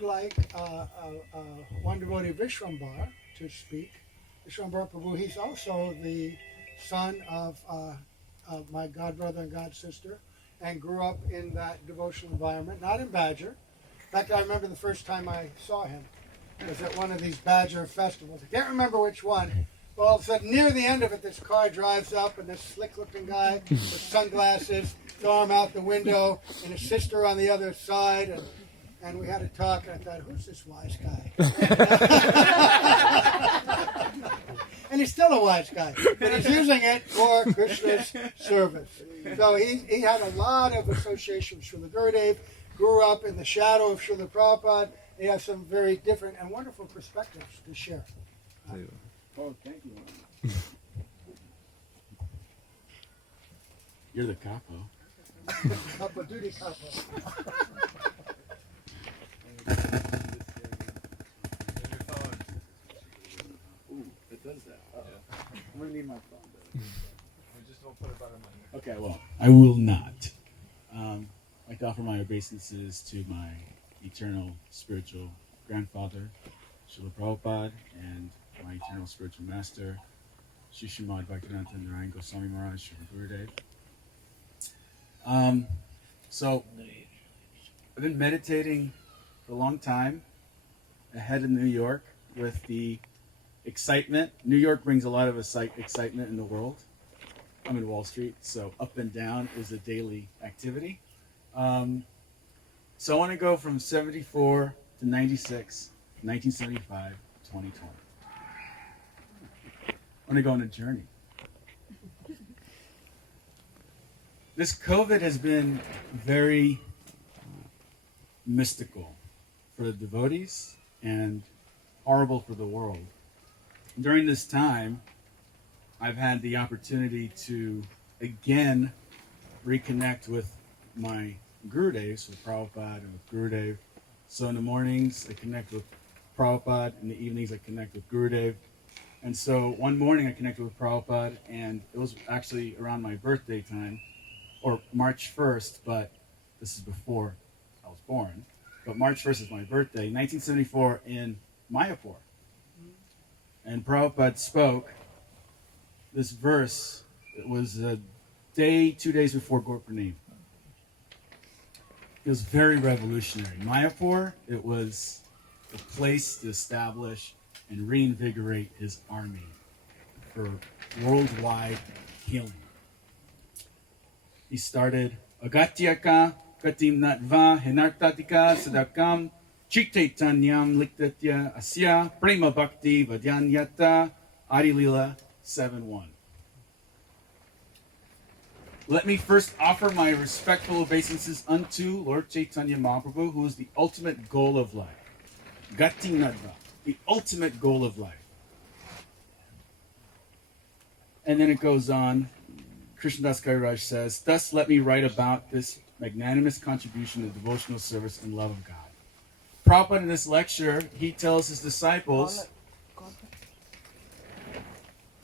would like one devotee, Visvambhar, to speak. Visvambhar Prabhu, he's also the son of my godbrother and godsister, and grew up in that devotional environment, not in Badger. In fact, I remember the first time I saw him was at one of these Badger festivals. I can't remember which one. But all of a sudden, near the end of it, this car drives up, and this slick-looking guy with sunglasses, his arm out the window, and his sister on the other side, and we had a talk, and I thought, who's this wise guy? And he's still a wise guy, but he's using it for Krishna's service. So he had a lot of association with Srila Gurudev, grew up in the shadow of Srila Prabhupada. He has some very different and wonderful perspectives to share. Oh, thank you. You're the capo. Capo duty capo. Ooh, it does that. I'm gonna need my phone. Just don't put it by the money. Okay, well, I will not. I'd like to offer my obeisances to my eternal spiritual grandfather, Srila Prabhupada, and my eternal spiritual master, Shri Srimad Bhaktivedanta Narayan Goswami Maharaj, Srila Gurudev. So, I've been meditating for a long time ahead of New York with the excitement. New York brings a lot of excitement in the world. I'm in Wall Street, so up and down is a daily activity. So I want to go from 74 to 96, 1975, 2020. I want to go on a journey. This COVID has been very mystical for the devotees and horrible for the world. During this time, I've had the opportunity to again reconnect with my Gurudevs, with Prabhupada and with Gurudev. So in the mornings, I connect with Prabhupada. In the evenings, I connect with Gurudev. And so one morning, I connected with Prabhupada, and it was actually around my birthday time, or March 1st, but this is before I was born. But March 1st is my birthday, 1974 in Mayapur. And Prabhupada spoke this verse. It was a day, 2 days before Gurpurnima. It was very revolutionary. Mayapur, it was a place to establish and reinvigorate his army for worldwide healing. He started Agatyaka Gatim Natva Henartatika Sadakam Chititanyam Liktatya Asya Prema Bhakti Vadyanyata Adilila 7-1. Let me first offer my respectful obeisances unto Lord Chaitanya Mahaprabhu, who is the ultimate goal of life. Gati Nadva, the ultimate goal of life. And then it goes on. Krishnadas Kaviraj says, thus let me write about this magnanimous contribution to devotional service and love of God. Prabhupada in this lecture, he tells his disciples,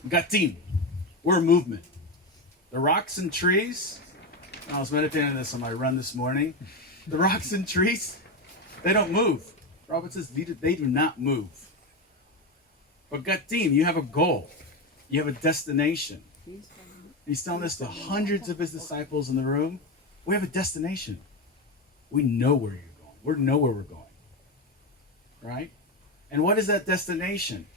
Gatim, we're movement. The rocks and trees, I was meditating on this on my run this morning. The rocks and trees, they don't move. Prabhupada says they do not move. But Gatim, you have a goal. You have a destination. He's telling this to hundreds of his disciples in the room. We have a destination. We know where you're going. We know where we're going. Right? And what is that destination?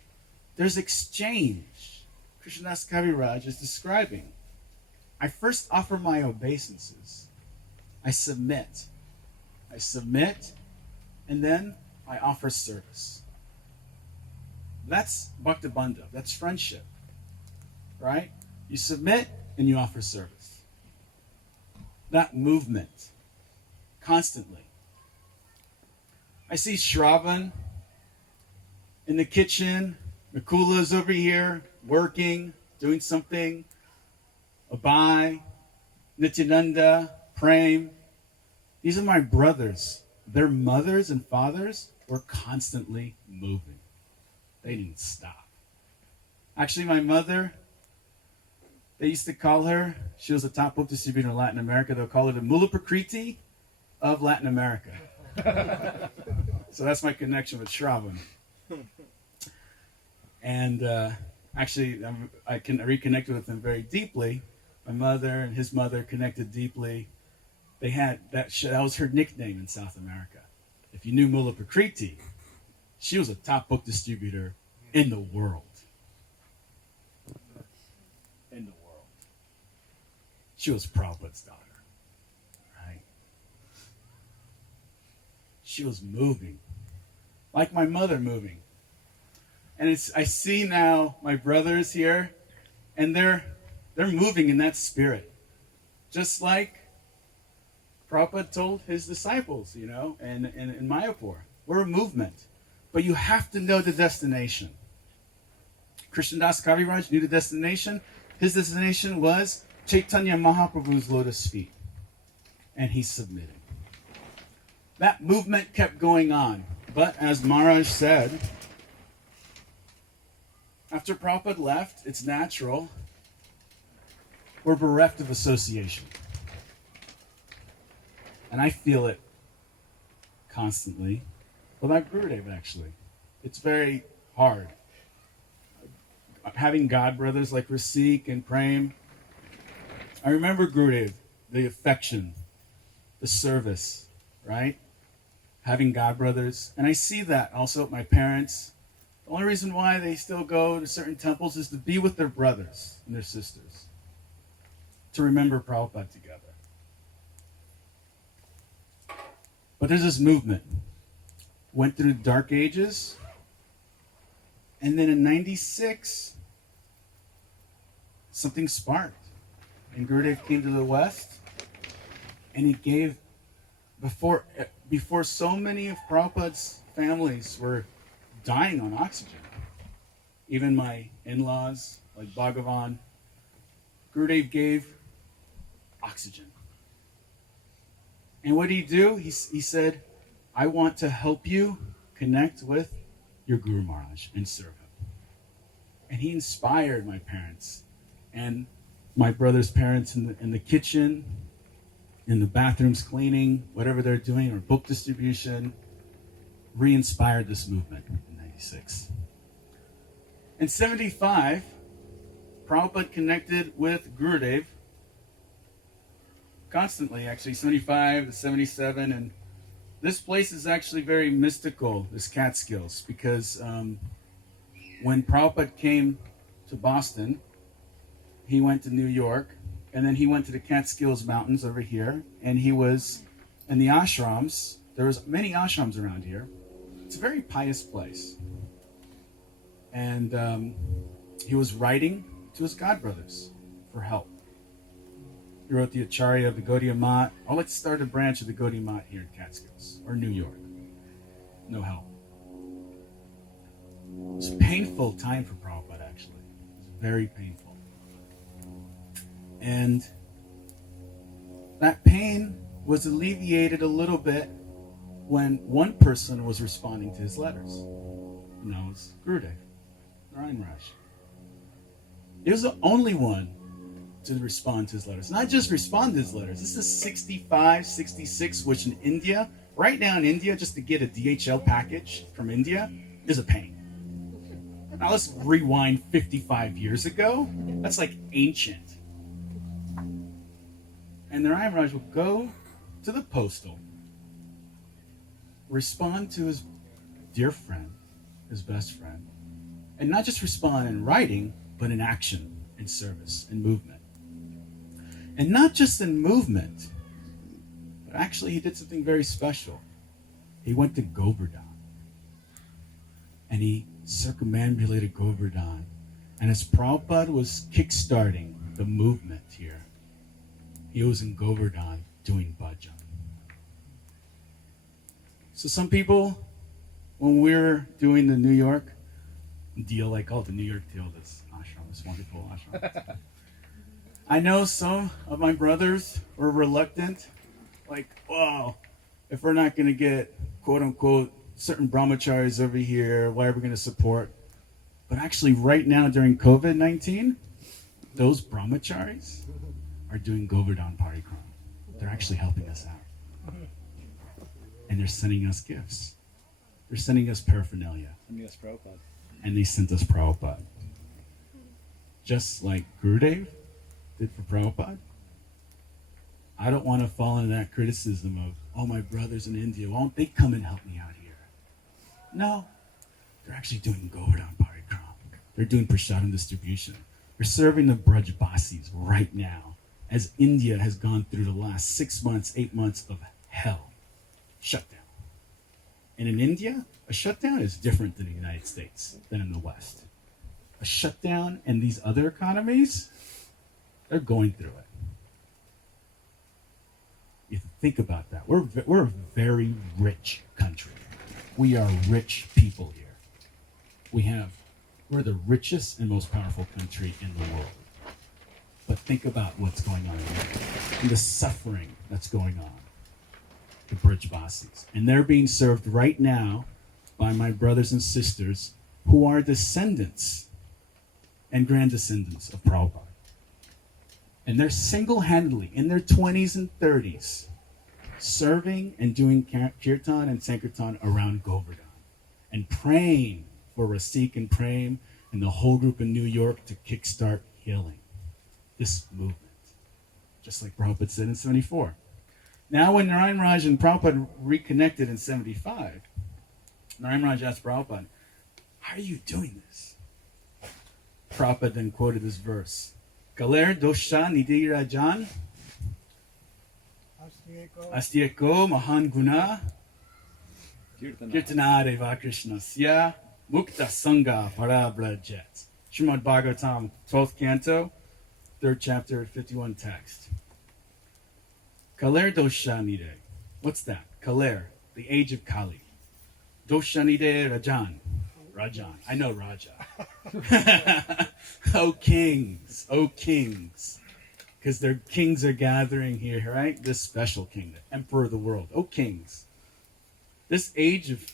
There's exchange. Krishnadas Kaviraj is describing. I first offer my obeisances. I submit. And then I offer service. That's Bhakti Bandha. That's friendship. Right? You submit and you offer service. That movement. Constantly. I see Shravan in the kitchen. Nakula's over here working, doing something. Abai, Nityananda, Prem. These are my brothers. Their mothers and fathers were constantly moving. They didn't stop. Actually, my mother, they used to call her, she was a top book distributor in Latin America. They'll call her the Mula Prakriti of Latin America. So that's my connection with Shravan. And actually, I reconnected with him very deeply. My mother and his mother connected deeply. They had that was her nickname in South America. If you knew Mula Prakriti, she was a top book distributor in the world. In the world. She was Prabhupada's daughter. Right? She was moving. Like my mother moving. And I see now my brothers here, and they're moving in that spirit. Just like Prabhupada told his disciples, you know, and in Mayapur. We're a movement. But you have to know the destination. Krishnadas Kaviraj knew the destination. His destination was Chaitanya Mahaprabhu's lotus feet. And he submitted. That movement kept going on. But as Maharaj said, after Prabhupada left, it's natural. We're bereft of association. And I feel it constantly. With my Gurudev, actually. It's very hard. Having God brothers like Rasik and Prem. I remember Gurudev, the affection, the service, right? Having God brothers. And I see that also with my parents. The only reason why they still go to certain temples is to be with their brothers and their sisters. To remember Prabhupada together. But there's this movement. Went through the dark ages. And then in 96, something sparked. And Gurudev came to the West. And he gave, before so many of Prabhupada's families were dying on oxygen. Even my in-laws, like Bhagavan, Gurudev gave oxygen. And what did he do? He said, I want to help you connect with your Guru Maharaj and serve him. And he inspired my parents and my brother's parents in the kitchen, in the bathrooms cleaning, whatever they're doing, or book distribution, re-inspired this movement in 96. In 75, Prabhupada connected with Gurudev constantly, actually, 75 to 77, and this place is actually very mystical, this Catskills, because when Prabhupada came to Boston, he went to New York, and then he went to the Catskills Mountains over here, and he was in the ashrams. There was many ashrams around here. It's a very pious place. And he was writing to his godbrothers for help. He wrote the Acharya of the Gaudiya Math. Oh, let's start a branch of the Gaudiya Math here in Catskills, or New York. No help. It was a painful time for Prabhupada, actually. It was very painful. And that pain was alleviated a little bit when one person was responding to his letters. And that was Gurudev, Narayan Raj. He was the only one to respond to his letters. Not just respond to his letters. This is 65, 66, which in India, right now in India, just to get a DHL package from India is a pain. Now let's rewind 55 years ago. That's like ancient. And Narayan Raj will go to the postal, respond to his dear friend, his best friend, and not just respond in writing, but in action, in service, in movement. And not just in movement, but actually he did something very special. He went to Govardhana. And he circumambulated Govardhana. And as Prabhupada was kickstarting the movement here, he was in Govardhana doing bhajan. So some people, when we're doing the New York deal, I call it the New York deal, this ashram, this wonderful ashram. I know some of my brothers were reluctant, like, wow, if we're not going to get, quote unquote, certain brahmacharis over here, why are we going to support? But actually, right now during COVID-19, those brahmacharis are doing Govardhan Parikram. They're actually helping us out. And they're sending us gifts. They're sending us paraphernalia. Sending us Prabhupada. And they sent us Prabhupada. Just like Gurudev did for Prabhupada. I don't want to fall into that criticism of, oh, my brothers in India, won't they come and help me out here? No. They're actually doing Govardhana Parikram. They're doing Prasadam distribution. They're serving the Brajbasis right now, as India has gone through the last 6 months, 8 months of hell. Shutdown. And in India, a shutdown is different than the United States, than in the West. A shutdown in these other economies, they're going through it. You have to think about that. We're a very rich country. We are rich people here. We're the richest and most powerful country in the world. But think about what's going on here and the suffering that's going on. The Brajbasis. And they're being served right now by my brothers and sisters who are descendants and granddescendants of Prabhupada. And they're single-handedly, in their 20s and 30s, serving and doing Kirtan and Sankirtan around Govardhana and praying for Rasik and Prem and the whole group in New York to kickstart healing this movement. Just like Prabhupada said in 74. Now when Narayan Raj and Prabhupada reconnected in 75, Narayan Raj asked Prabhupada, how are you doing this? Prabhupada then quoted this verse, Galer dosha nidhi rajan, astyeko mahan guna, kirtana deva krishnasya, mukta sangha parabrajet. Srimad Bhagavatam, 12th canto, 3rd chapter, 51 text. Kaler dosha nide. What's that? Kaler, the age of Kali. Dosha nide rajan. Rajan. I know Raja. Oh kings. Oh kings. Because their kings are gathering here, right? This special king, the emperor of the world. Oh kings. This age of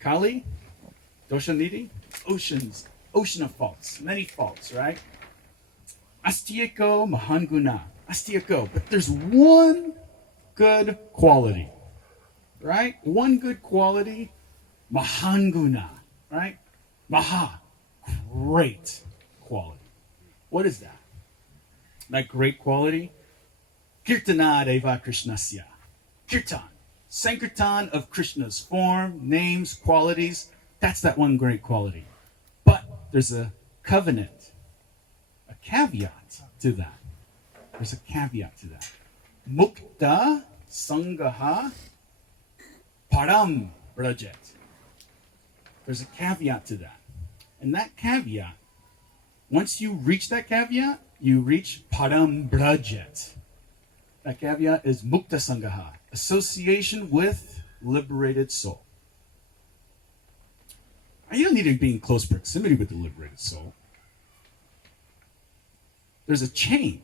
Kali, dosha nide, ocean of faults. Many faults, right? Astyeko mahanguna. Astyeko. But there's one good quality, right? One good quality, mahanguna, right? Maha, great quality. What is that? That great quality? Kirtana deva krishnasya. Kirtan. Sankirtan of Krishna's form, names, qualities. That's that one great quality. But there's a covenant, a caveat to that. There's a caveat to that. Mukta sangaha param brajet. There's a caveat to that. And that caveat, once you reach that caveat, you reach param brajet. That caveat is mukta sangaha, association with liberated soul. Now, you don't need to be in close proximity with the liberated soul. There's a chain.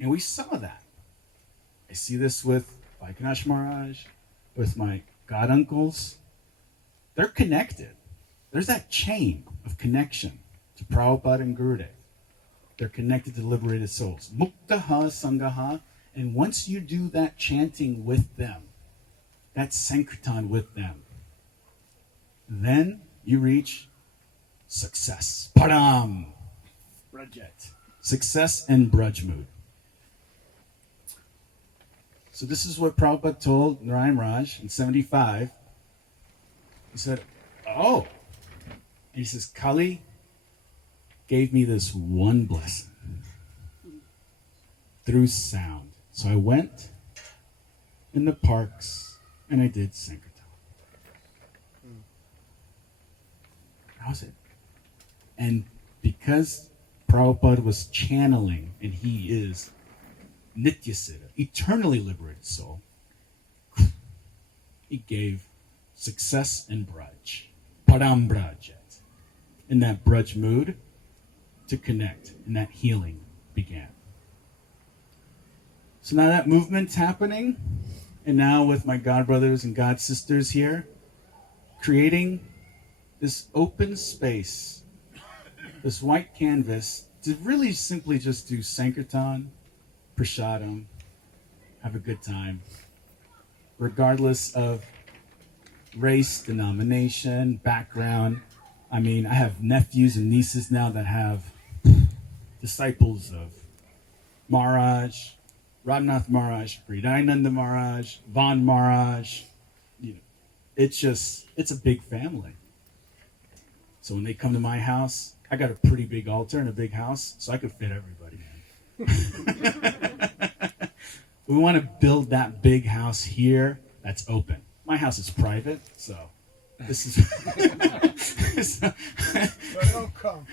And we saw that. I see this with Vaikanash Maharaj, with my god uncles. They're connected. There's that chain of connection to Prabhupada and Gurudev. They're connected to liberated souls. Muktaha Sangaha. And once you do that chanting with them, that Sankirtan with them, then you reach success. Param. Brajet. Success and Braj mood. So this is what Prabhupada told Narayan Raj in 75. He said, oh. And he says, Kali gave me this one blessing through sound. So I went in the parks and I did Sankirtan. That was it. And because Prabhupada was channeling, and he is Nityasiddha, eternally liberated soul, he gave success and Braj, Param Brajet, in that Braj mood to connect, and that healing began. So now that movement's happening, and now with my God brothers and God sisters here, creating this open space, this white canvas, to really simply just do Sankirtan, Prasadam, have a good time, regardless of race, denomination, background. I mean, I have nephews and nieces now that have disciples of Maharaj, Ramnath Maharaj, Hridayananda Maharaj, Van Maharaj. You know, it's a big family. So when they come to my house, I got a pretty big altar and a big house, so I could fit everybody in. We want to build that big house here that's open. My house is private, so this is. But don't come.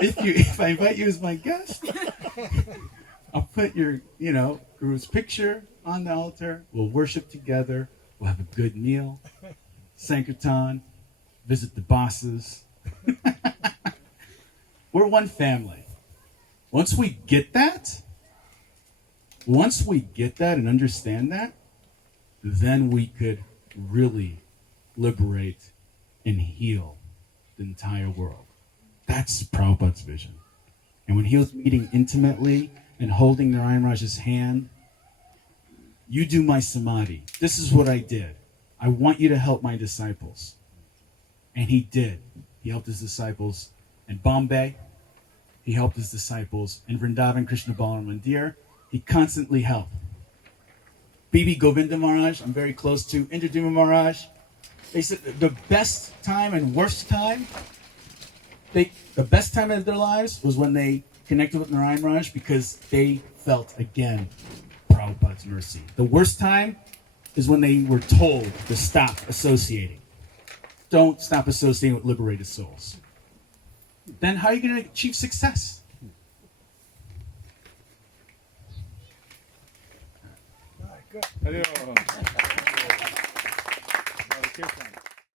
If I invite you as my guest, I'll put your, Guru's picture on the altar. We'll worship together. We'll have a good meal. Sankirtan. Visit the bosses. We're one family. Once we get that and understand that, then we could really liberate and heal the entire world. That's Prabhupada's vision. And when he was meeting intimately and holding Narayan Raj's hand, you do my samadhi. This is what I did. I want you to help my disciples. And he did. He helped his disciples in Bombay. He helped his disciples in Vrindavan Krishna Balaram Mandir. He constantly helped. Bibi Govinda Maharaj, I'm very close to. Indraduma Maharaj. They said the best time and worst time, the best time of their lives was when they connected with Narayan Raj because they felt, again, Prabhupada's mercy. The worst time is when they were told to stop associating. Don't stop associating with liberated souls. Then how are you going to achieve success? All right, good. Hare Rama.